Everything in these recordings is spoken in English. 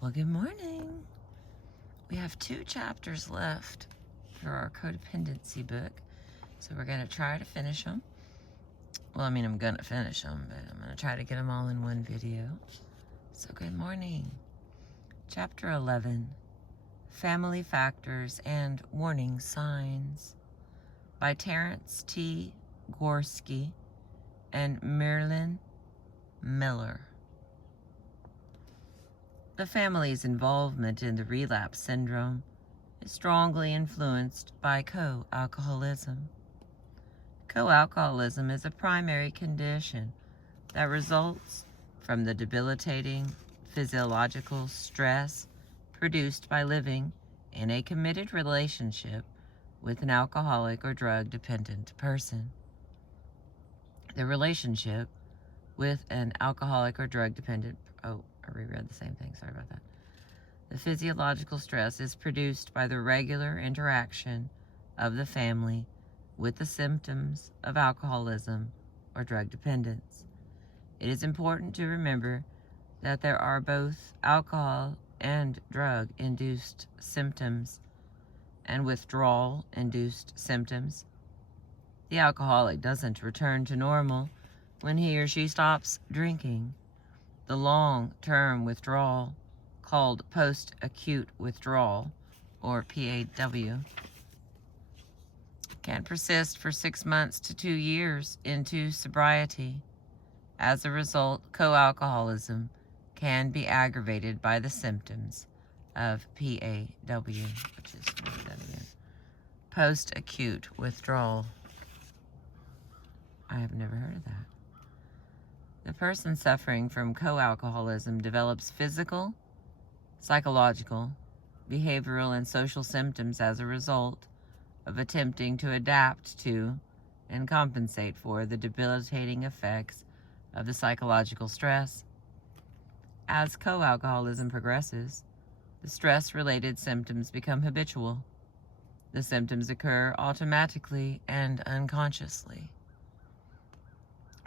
Well, good morning. We have 2 chapters left for our codependency book, so we're going to try to finish them. Well, I'm going to finish them, but I'm going to try to get them all in one video. So good morning. Chapter 11, Family Factors and Warning Signs, by Terence T. Gorski and Merlene Miller. The family's involvement in the relapse syndrome is strongly influenced by co-alcoholism. Co-alcoholism is a primary condition that results from the debilitating physiological stress produced by living in a committed relationship with an alcoholic or drug-dependent person. The relationship with an alcoholic or drug-dependent I reread the same thing, sorry about that. The physiological stress is produced by the regular interaction of the family with the symptoms of alcoholism or drug dependence. It is important to remember that there are both alcohol and drug-induced symptoms and withdrawal-induced symptoms. The alcoholic doesn't return to normal when he or she stops drinking. The long-term withdrawal, called post-acute withdrawal, or PAW, can persist for 6 months to 2 years into sobriety. As a result, co-alcoholism can be aggravated by the symptoms of PAW, which is post-acute withdrawal. I have never heard of that. The person suffering from co-alcoholism develops physical, psychological, behavioral, and social symptoms as a result of attempting to adapt to and compensate for the debilitating effects of the psychological stress. As co-alcoholism progresses, the stress-related symptoms become habitual. The symptoms occur automatically and unconsciously.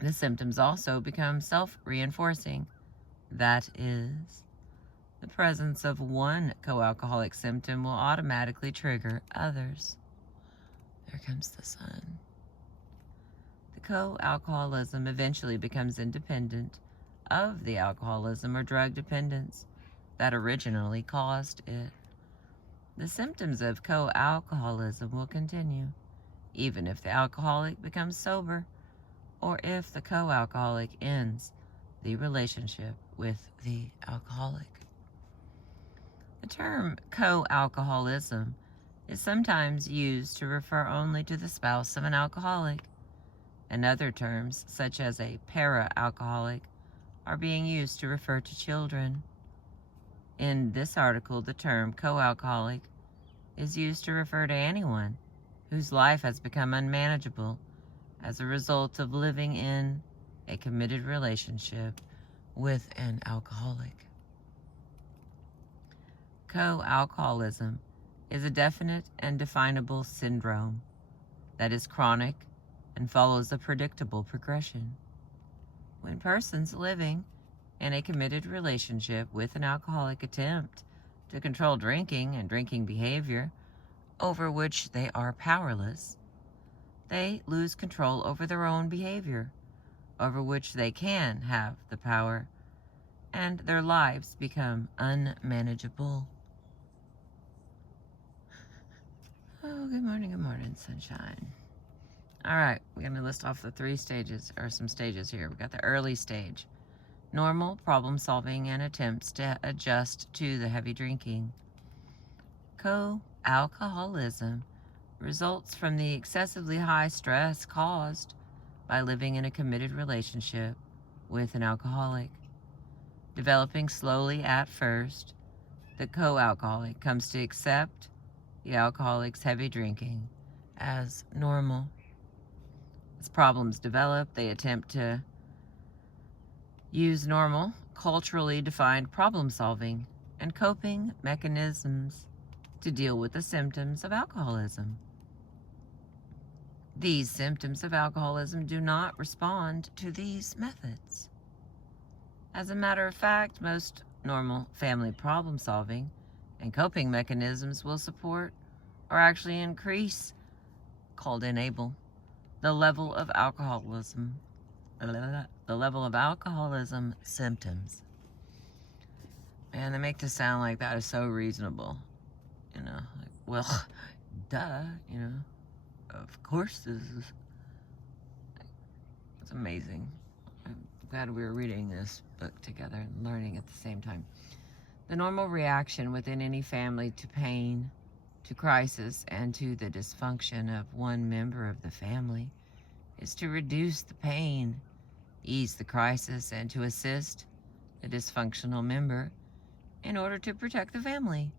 The symptoms also become self-reinforcing. That is, the presence of one co-alcoholic symptom will automatically trigger others. There comes the sun. The co-alcoholism eventually becomes independent of the alcoholism or drug dependence that originally caused it. The symptoms of co-alcoholism will continue, even if the alcoholic becomes sober, or if the co-alcoholic ends the relationship with the alcoholic. The term co-alcoholism is sometimes used to refer only to the spouse of an alcoholic, and other terms, such as a para-alcoholic, are being used to refer to children. In this article, the term co-alcoholic is used to refer to anyone whose life has become unmanageable as a result of living in a committed relationship with an alcoholic. Co-alcoholism is a definite and definable syndrome that is chronic and follows a predictable progression. When persons living in a committed relationship with an alcoholic attempt to control drinking and drinking behavior over which they are powerless, they lose control over their own behavior, over which they can have the power, and their lives become unmanageable. Oh, good morning, sunshine. All right, we're going to list off the 3 stages, or some stages here. We've got the early stage, normal problem solving and attempts to adjust to the heavy drinking. Co-alcoholism results from the excessively high stress caused by living in a committed relationship with an alcoholic. Developing slowly at first, the co-alcoholic comes to accept the alcoholic's heavy drinking as normal. As problems develop, they attempt to use normal, culturally defined problem solving and coping mechanisms to deal with the symptoms of alcoholism. These symptoms of alcoholism do not respond to these methods. As a matter of fact, most normal family problem solving and coping mechanisms will support or actually increase, called enable, the level of alcoholism symptoms. Man, they make this sound like that is so reasonable. You know, like, well, duh, you know, of course this is, it's amazing. I'm glad we were reading this book together and learning at the same time. The normal reaction within any family to pain, to crisis, and to the dysfunction of one member of the family is to reduce the pain, ease the crisis, and to assist the dysfunctional member in order to protect the family.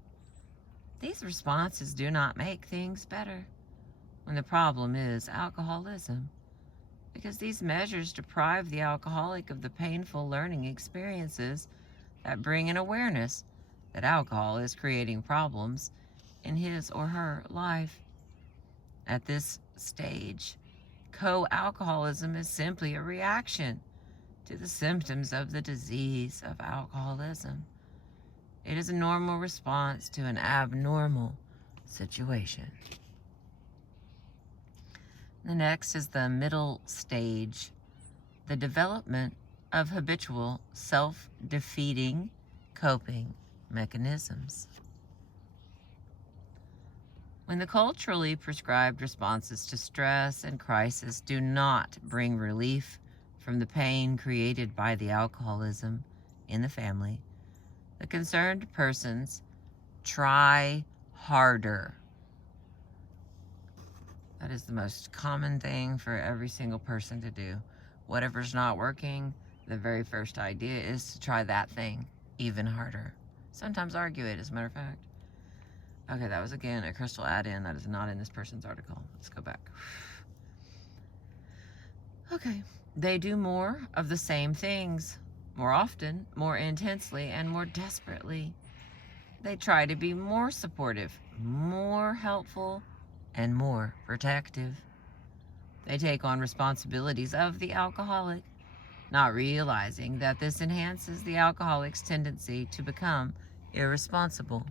These responses do not make things better when the problem is alcoholism, because these measures deprive the alcoholic of the painful learning experiences that bring an awareness that alcohol is creating problems in his or her life. At this stage, co-alcoholism is simply a reaction to the symptoms of the disease of alcoholism. It is a normal response to an abnormal situation. The next is the middle stage, the development of habitual self-defeating coping mechanisms. When the culturally prescribed responses to stress and crisis do not bring relief from the pain created by the alcoholism in the family, the concerned persons try harder. That is the most common thing for every single person to do. Whatever's not working, the very first idea is to try that thing even harder. Sometimes argue it, as a matter of fact. Okay, that was again a crystal add-in that is not in this person's article. Let's go back. Okay, they do more of the same things, more often, more intensely, and more desperately. They try to be more supportive, more helpful, and more protective. They take on responsibilities of the alcoholic, not realizing that this enhances the alcoholic's tendency to become irresponsible.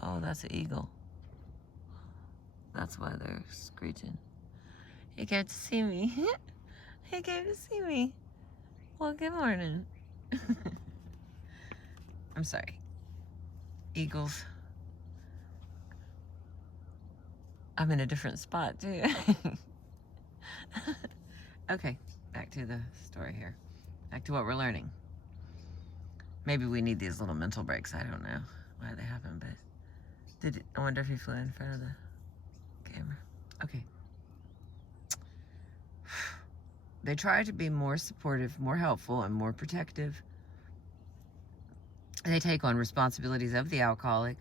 Oh, that's an eagle. That's why they're screeching. He came to see me. He came to see me. Well, good morning. I'm sorry. Eagles. I'm in a different spot, too. Okay, back to the story here. Back to what we're learning. Maybe we need these little mental breaks. I don't know why they happen, but I wonder if he flew in front of the camera. Okay. They try to be more supportive, more helpful, and more protective. They take on responsibilities of the alcoholic,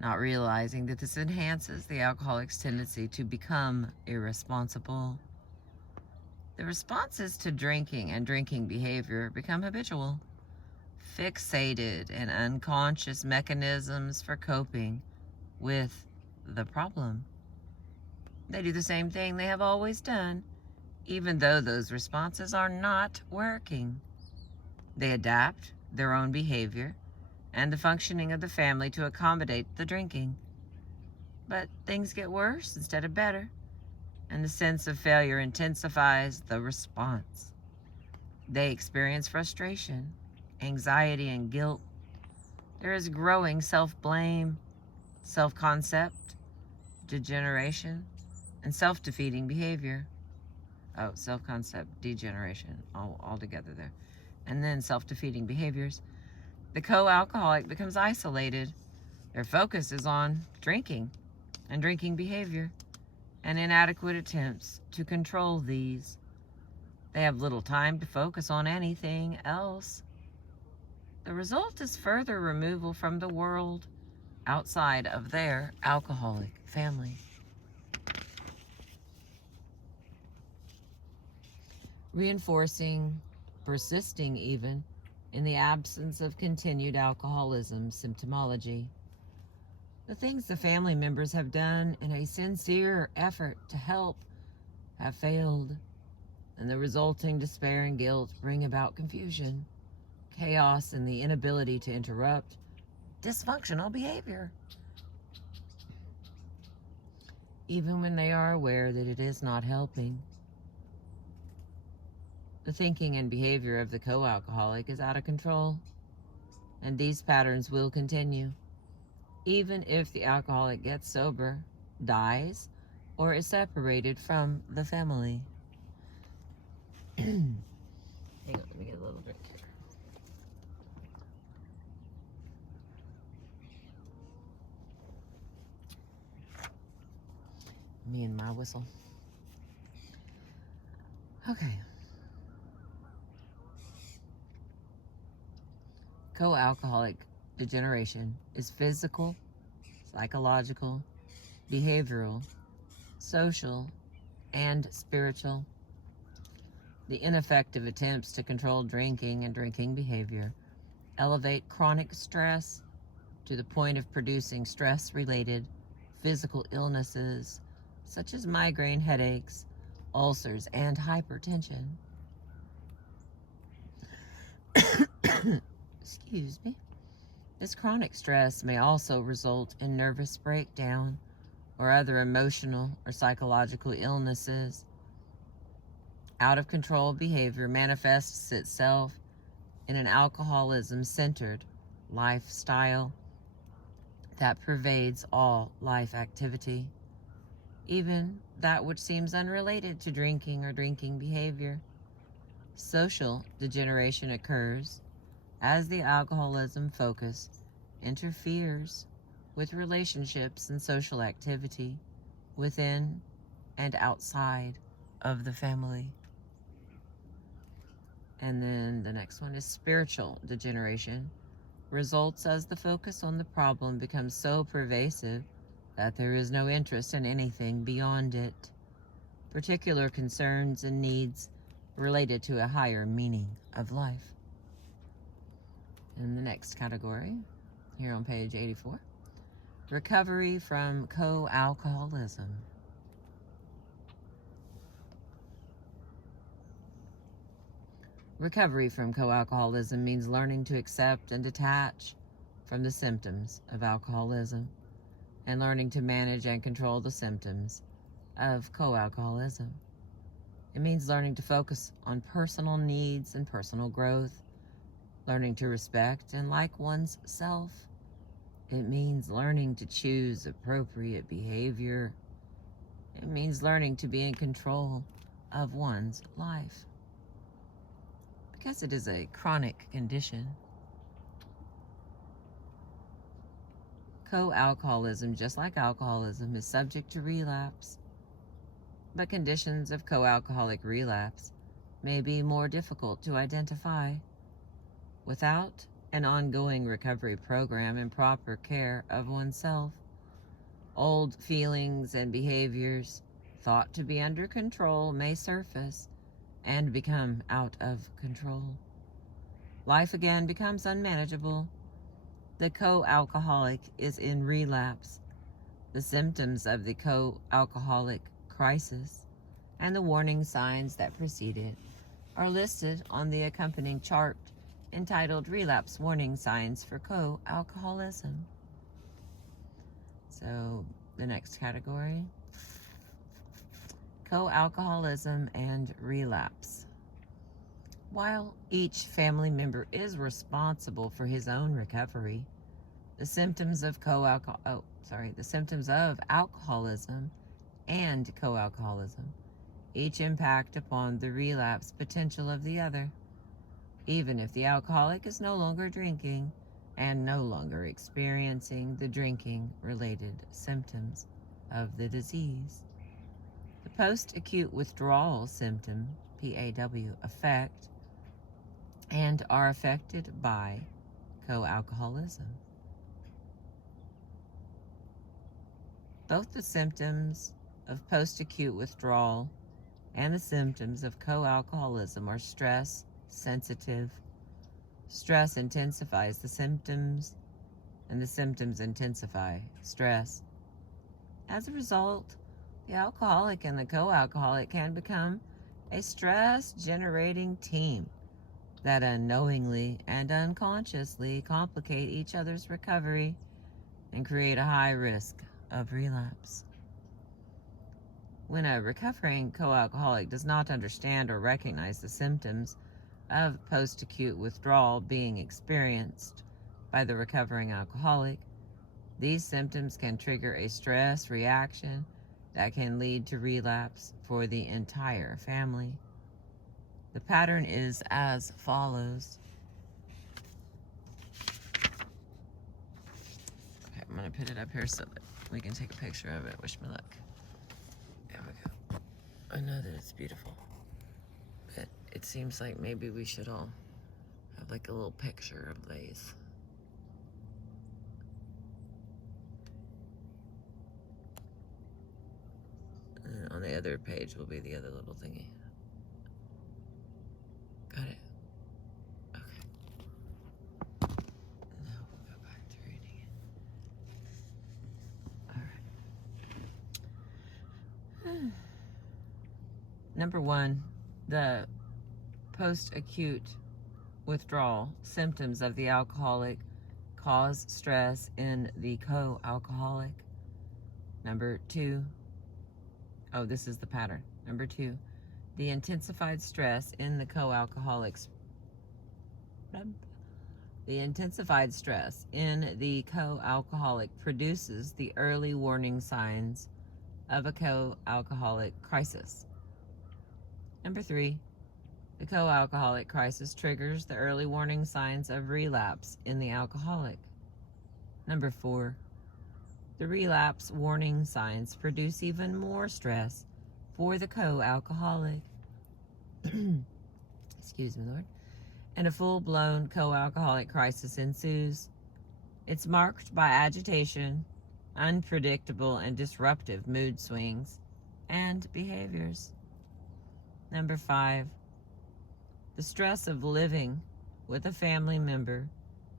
not realizing that this enhances the alcoholic's tendency to become irresponsible. The responses to drinking and drinking behavior become habitual, fixated, and unconscious mechanisms for coping with the problem. They do the same thing they have always done, even though those responses are not working. They adapt their own behavior and the functioning of the family to accommodate the drinking. But things get worse instead of better, and the sense of failure intensifies the response. They experience frustration, anxiety, and guilt. There is growing self-blame, self-concept, degeneration, and self-defeating behavior. Oh, self-concept, degeneration, all together there. And then self-defeating behaviors. The co-alcoholic becomes isolated. Their focus is on drinking and drinking behavior and inadequate attempts to control these. They have little time to focus on anything else. The result is further removal from the world outside of their alcoholic family. Reinforcing, persisting even, in the absence of continued alcoholism symptomology. The things the family members have done in a sincere effort to help have failed, and the resulting despair and guilt bring about confusion. chaos, and the inability to interrupt dysfunctional behavior, even when they are aware that it is not helping. The thinking and behavior of the co-alcoholic is out of control, and these patterns will continue, even if the alcoholic gets sober, dies, or is separated from the family. Hang on, let me get a little drink here. Me and my whistle. Okay. Co-alcoholic degeneration is physical, psychological, behavioral, social, and spiritual. The ineffective attempts to control drinking and drinking behavior elevate chronic stress to the point of producing stress-related physical illnesses such as migraine headaches, ulcers, and hypertension. Excuse me. This chronic stress may also result in nervous breakdown or other emotional or psychological illnesses. Out of control behavior manifests itself in an alcoholism-centered lifestyle that pervades all life activity, even that which seems unrelated to drinking or drinking behavior. Social degeneration occurs as the alcoholism focus interferes with relationships and social activity within and outside of the family. And then the next one is spiritual degeneration. Results as the focus on the problem becomes so pervasive that there is no interest in anything beyond it. Particular concerns and needs related to a higher meaning of life. In the next category, here on page 84, recovery from co-alcoholism. Recovery from co-alcoholism means learning to accept and detach from the symptoms of alcoholism and learning to manage and control the symptoms of co-alcoholism. It means learning to focus on personal needs and personal growth, learning to respect and like one's self. It means learning to choose appropriate behavior. It means learning to be in control of one's life. Because it is a chronic condition, co-alcoholism, just like alcoholism, is subject to relapse. But conditions of co-alcoholic relapse may be more difficult to identify. Without an ongoing recovery program and proper care of oneself, old feelings and behaviors thought to be under control may surface and become out of control. Life again becomes unmanageable. The co-alcoholic is in relapse. The symptoms of the co-alcoholic crisis and the warning signs that precede it are listed on the accompanying chart entitled Relapse Warning Signs for Co-alcoholism. So the next category, co-alcoholism and relapse. While each family member is responsible for his own recovery, the symptoms of alcoholism and co-alcoholism each impact upon the relapse potential of the other, even if the alcoholic is no longer drinking and no longer experiencing the drinking-related symptoms of the disease. The post-acute withdrawal symptom, PAW, affect and are affected by co-alcoholism. Both the symptoms of post-acute withdrawal and the symptoms of co-alcoholism are stress sensitive. Stress intensifies the symptoms, and the symptoms intensify stress. As a result, the alcoholic and the co-alcoholic can become a stress-generating team that unknowingly and unconsciously complicate each other's recovery and create a high risk of relapse. When a recovering co-alcoholic does not understand or recognize the symptoms of post-acute withdrawal being experienced by the recovering alcoholic, these symptoms can trigger a stress reaction that can lead to relapse for the entire family. The pattern is as follows. Okay, I'm going to put it up here so that we can take a picture of it. Wish me luck. There we go. I know that it's beautiful, but it seems like maybe we should all have like a little picture of these. And on the other page will be the other little thingy. Got it? Okay. Now we'll go back to reading it. All right. Number one, the post-acute withdrawal symptoms of the alcoholic cause stress in the co-alcoholic. Number two, oh, this is the pattern. Number two, the intensified stress in the co-alcoholic produces the early warning signs of a co-alcoholic crisis. Number three, the co-alcoholic crisis triggers the early warning signs of relapse in the alcoholic. Number four, the relapse warning signs produce even more stress for the co-alcoholic. Excuse me, Lord. And a full-blown co-alcoholic crisis ensues. It's marked by agitation, unpredictable and disruptive mood swings, and behaviors. Number five, the stress of living with a family member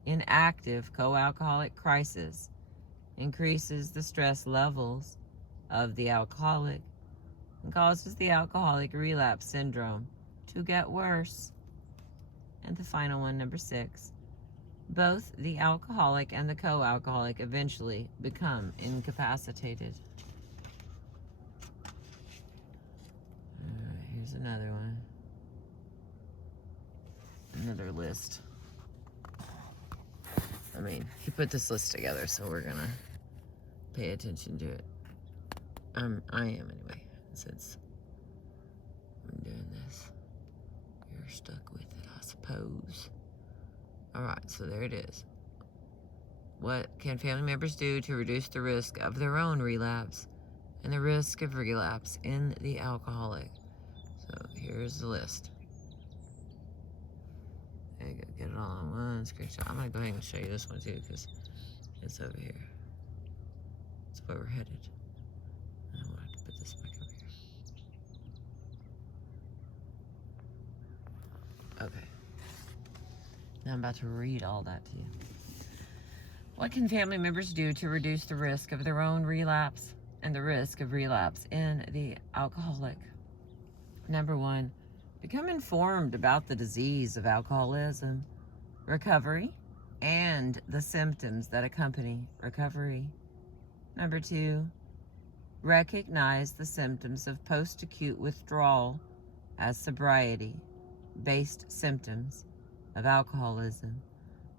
in active co-alcoholic crisis increases the stress levels of the alcoholic and causes the alcoholic relapse syndrome to get worse. And the final one, number six, both the alcoholic and the co-alcoholic eventually become incapacitated. Here's another one. Another list. I mean, he put this list together, so we're gonna pay attention to it. I am anyway, since I'm doing this. You're stuck with it, I suppose. Alright, so there it is. What can family members do to reduce the risk of their own relapse and the risk of relapse in the alcoholic? So here's the list. There you go, get it all on one screenshot. I'm gonna go ahead and show you this one too, because it's over here. That's where we're headed. I will have to put this back over here. Okay. Now I'm about to read all that to you. What can family members do to reduce the risk of their own relapse and the risk of relapse in the alcoholic? Number one, become informed about the disease of alcoholism, recovery, and the symptoms that accompany recovery. Number two, recognize the symptoms of post-acute withdrawal as sobriety-based symptoms of alcoholism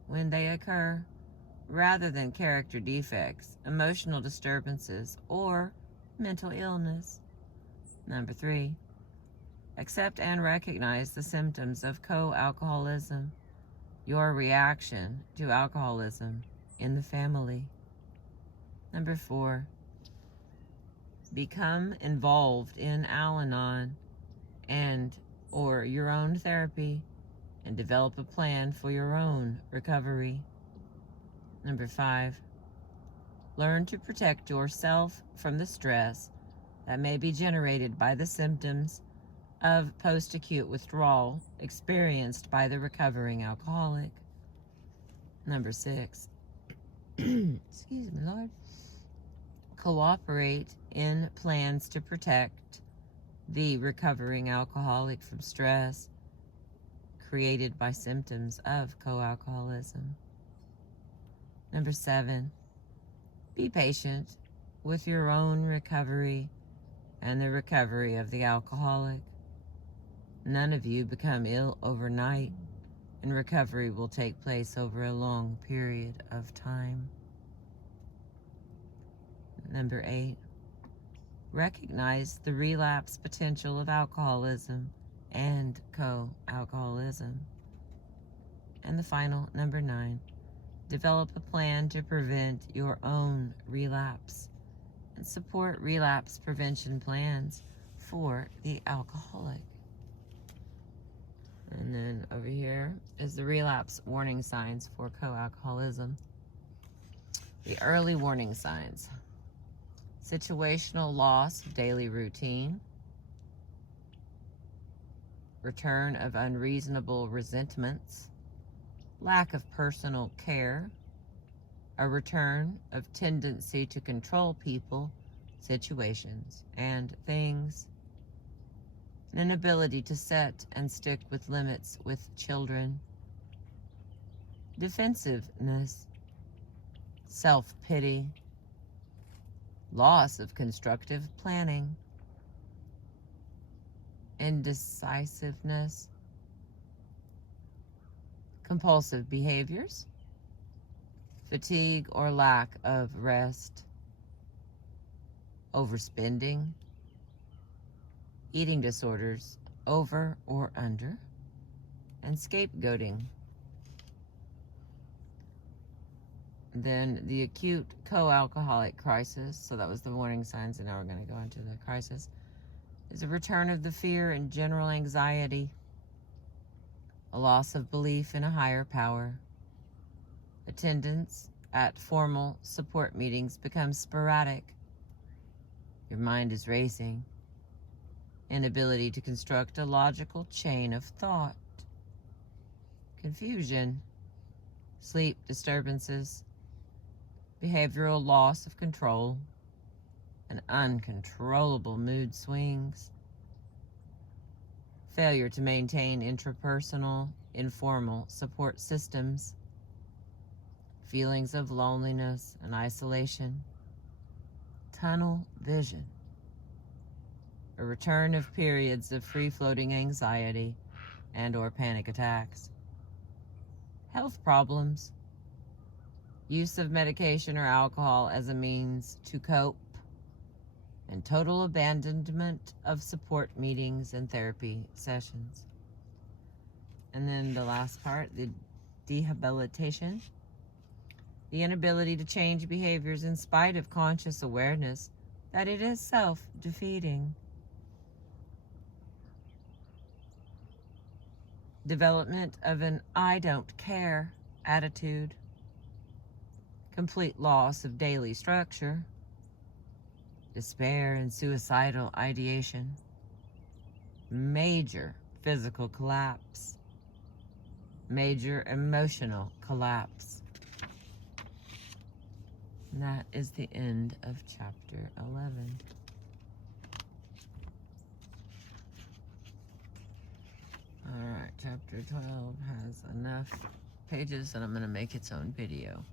when they occur, rather than character defects, emotional disturbances, or mental illness. Number three, accept and recognize the symptoms of co-alcoholism, your reaction to alcoholism in the family. Number four, become involved in Al-Anon and or your own therapy and develop a plan for your own recovery. Number five, learn to protect yourself from the stress that may be generated by the symptoms of post-acute withdrawal experienced by the recovering alcoholic. Number six, excuse me, Lord, cooperate in plans to protect the recovering alcoholic from stress created by symptoms of co-alcoholism. Number 7, be patient with your own recovery and the recovery of the alcoholic. None of you become ill overnight, and recovery will take place over a long period of time. Number 8, recognize the relapse potential of alcoholism and co-alcoholism. And the final, number 9, develop a plan to prevent your own relapse and support relapse prevention plans for the alcoholic. And then over here is the relapse warning signs for co-alcoholism. The early warning signs: situational loss of daily routine, return of unreasonable resentments, lack of personal care, a return of tendency to control people, situations, and things, an inability to set and stick with limits with children, defensiveness, self-pity, loss of constructive planning, indecisiveness, compulsive behaviors, fatigue or lack of rest, overspending, eating disorders, over or under, and scapegoating. Then the acute co-alcoholic crisis, so that was the warning signs, and now we're going to go into the crisis, is a return of the fear and general anxiety, a loss of belief in a higher power. Attendance at formal support meetings becomes sporadic. Your mind is racing. Inability to construct a logical chain of thought. Confusion. Sleep disturbances. Behavioral loss of control. And uncontrollable mood swings. Failure to maintain intrapersonal, informal support systems. Feelings of loneliness and isolation. Tunnel vision. A return of periods of free-floating anxiety and or panic attacks. Health problems. Use of medication or alcohol as a means to cope. And total abandonment of support meetings and therapy sessions. And then the last part, the dehabilitation. The inability to change behaviors in spite of conscious awareness that it is self-defeating. Development of an I don't care attitude. Complete loss of daily structure. Despair and suicidal ideation. Major physical collapse. Major emotional collapse. And that is the end of chapter 11. Alright, chapter 12 has enough pages that I'm going to make its own video.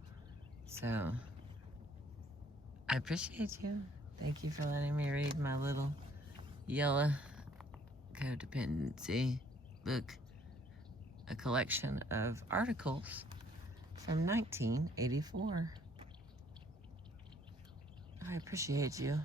So, I appreciate you. Thank you for letting me read my little yellow codependency book, a collection of articles from 1984. I appreciate you.